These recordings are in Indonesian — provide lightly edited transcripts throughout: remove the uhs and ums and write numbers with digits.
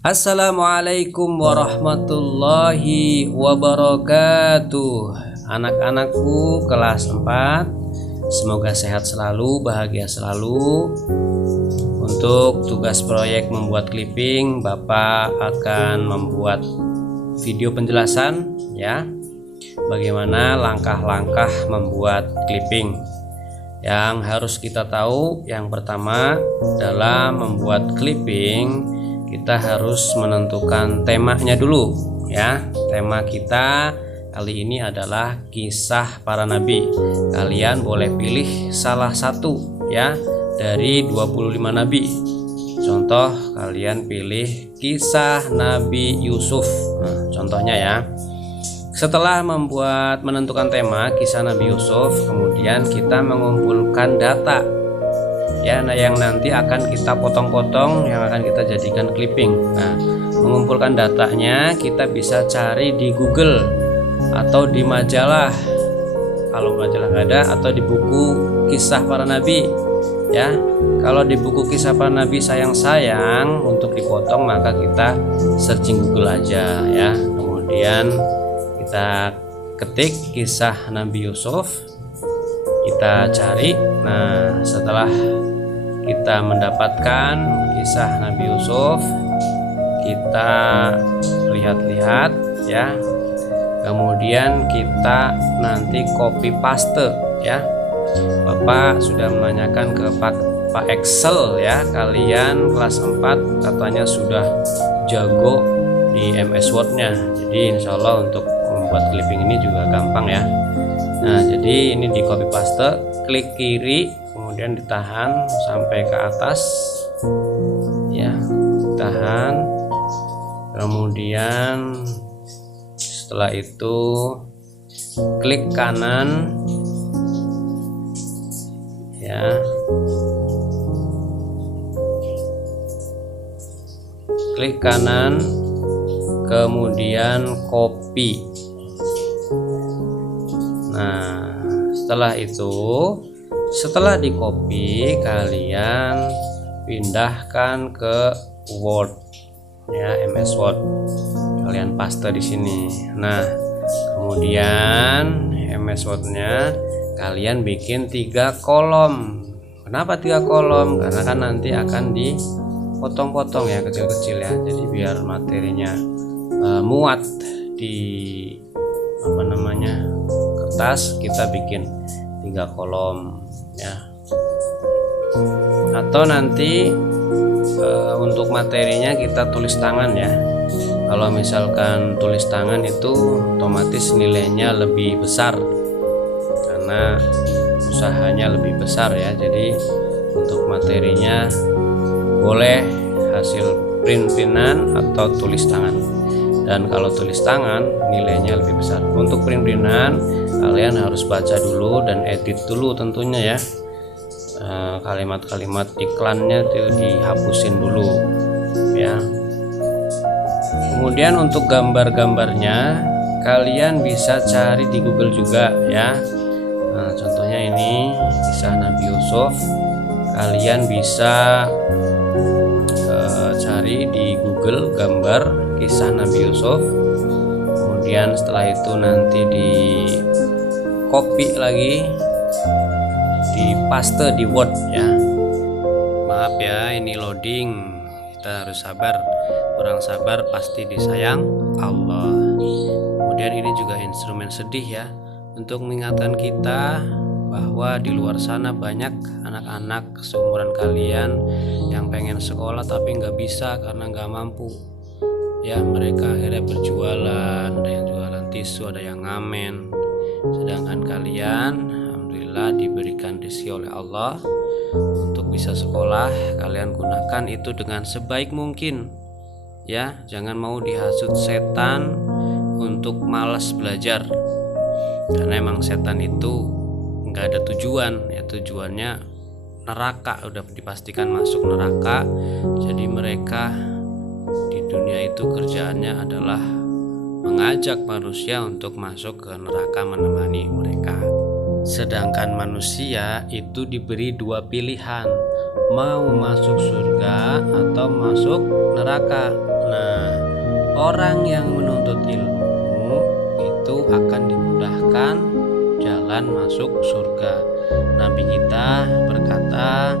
Assalamualaikum warahmatullahi wabarakatuh. Anak-anakku kelas 4, semoga sehat selalu, bahagia selalu. Untuk tugas proyek membuat clipping, Bapak akan membuat video penjelasan ya, bagaimana langkah-langkah membuat clipping. Yang harus kita tahu, yang pertama dalam membuat clipping kita harus menentukan temanya dulu ya. Tema kita kali ini adalah kisah para nabi. Kalian boleh pilih salah satu ya dari 25 nabi. Contoh, kalian pilih kisah Nabi Yusuf. Nah, contohnya ya. Setelah menentukan tema kisah Nabi Yusuf, kemudian kita mengumpulkan data ya, yang nanti akan kita potong-potong, yang akan kita jadikan clipping. Nah, mengumpulkan datanya kita bisa cari di Google atau di majalah, kalau majalah nggak ada, atau di buku kisah para nabi ya. Kalau di buku kisah para nabi sayang-sayang untuk dipotong, maka kita searching Google aja ya. Kemudian kita ketik kisah Nabi Yusuf, kita cari. Nah, setelah kita mendapatkan kisah Nabi Yusuf, kita lihat-lihat ya. Kemudian kita nanti copy paste ya. Bapak sudah menanyakan ke Pak Excel ya. Kalian kelas 4 katanya sudah jago di MS Word-nya. Jadi insya Allah untuk membuat clipping ini juga gampang ya. Nah, jadi ini di copy paste, klik kiri, kemudian ditahan sampai ke atas ya, tahan. Kemudian setelah itu klik kanan ya, klik kanan, kemudian copy. Nah, setelah di copy, kalian pindahkan ke Word ya, MS Word. Kalian paste di sini. Nah, kemudian MS Word-nya kalian bikin 3 kolom. Kenapa 3 kolom? Karena kan nanti akan dipotong-potong ya, kecil-kecil ya. Jadi biar materinya muat di kertas, kita bikin 3 kolom ya. Atau nanti untuk materinya kita tulis tangan ya. Kalau misalkan tulis tangan itu otomatis nilainya lebih besar karena usahanya lebih besar ya. Jadi untuk materinya boleh hasil print-printan atau tulis tangan. Dan kalau tulis tangan nilainya lebih besar. Untuk print-printan kalian harus baca dulu dan edit dulu tentunya ya. Kalimat-kalimat iklannya itu dihapusin dulu ya. Kemudian untuk gambar-gambarnya kalian bisa cari di Google juga ya. Nah, contohnya ini kisah Nabi Yusuf, kalian bisa cari di Google gambar kisah Nabi Yusuf. Kemudian setelah itu nanti di copy lagi, di paste di Word ya. Maaf ya, ini loading, kita harus sabar. Kurang sabar pasti disayang Allah. Kemudian ini juga instrumen sedih ya, untuk mengingatkan kita bahwa di luar sana banyak anak-anak seumuran kalian yang pengen sekolah tapi nggak bisa karena nggak mampu ya. Mereka akhirnya berjualan, ada yang jualan tisu, ada yang ngamen. Sedangkan kalian alhamdulillah diberikan rezeki oleh Allah untuk bisa sekolah. Kalian gunakan itu dengan sebaik mungkin ya. Jangan mau dihasut setan untuk malas belajar, karena emang setan itu nggak ada tujuan ya. Tujuannya neraka, udah dipastikan masuk neraka. Jadi mereka di dunia itu kerjaannya adalah mengajak manusia untuk masuk ke neraka, menemani mereka. Sedangkan manusia itu diberi dua pilihan, mau masuk surga atau masuk neraka. Nah, orang yang menuntut ilmu itu akan dimudahkan jalan masuk surga. Nabi kita berkata,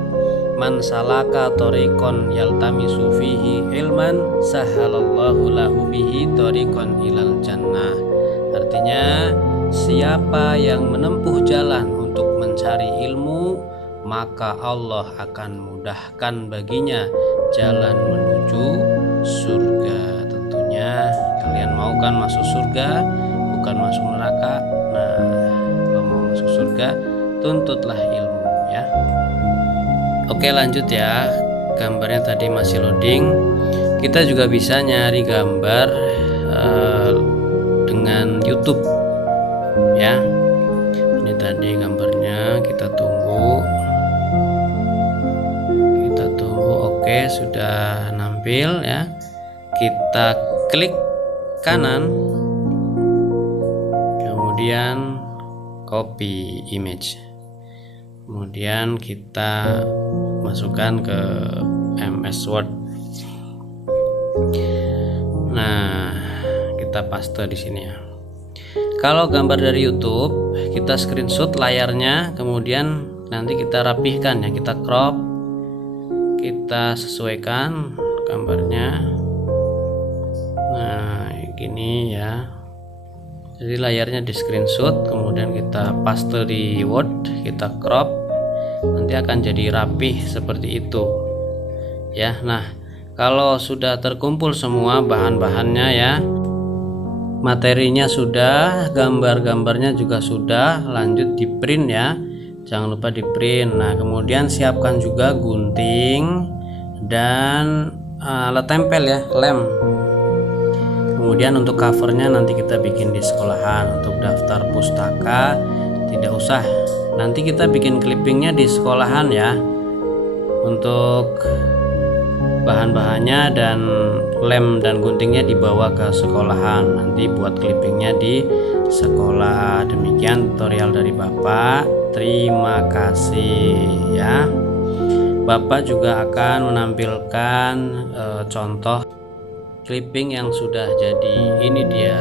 man salaka thoriqon yaltamisu fihi ilman sahalallahu lahu bihi thoriqon ilal jannah. Artinya, siapa yang menempuh jalan untuk mencari ilmu, maka Allah akan mudahkan baginya jalan menuju surga. Tentunya kalian mau kan masuk surga, bukan masuk neraka. Nah, kalau mau masuk surga, tuntutlah ilmu ya. Oke, lanjut ya. Gambarnya tadi masih loading. Kita juga bisa nyari gambar dengan YouTube ya. Ini tadi gambarnya, kita tunggu. Oke, sudah nampil ya. Kita klik kanan, kemudian copy image, kemudian kita masukkan ke MS Word. Nah, kita paste di sini ya. Kalau gambar dari YouTube, kita screenshot layarnya, kemudian nanti kita rapihkan ya, kita crop, kita sesuaikan gambarnya. Nah, gini ya. Jadi layarnya di screenshot, kemudian kita paste di Word, kita crop, nanti akan jadi rapih seperti itu ya. Nah, kalau sudah terkumpul semua bahan-bahannya ya, materinya sudah, gambar-gambarnya juga sudah, lanjut di print ya, jangan lupa di print. Nah, kemudian siapkan juga gunting dan alat tempel ya, lem. Kemudian untuk covernya nanti kita bikin di sekolahan. Untuk daftar pustaka tidak usah, nanti kita bikin clippingnya di sekolahan ya. Untuk bahan-bahannya dan lem dan guntingnya dibawa ke sekolahan, nanti buat clippingnya di sekolah. Demikian tutorial dari Bapak, terima kasih ya. Bapak juga akan menampilkan contoh clipping yang sudah jadi. Ini dia.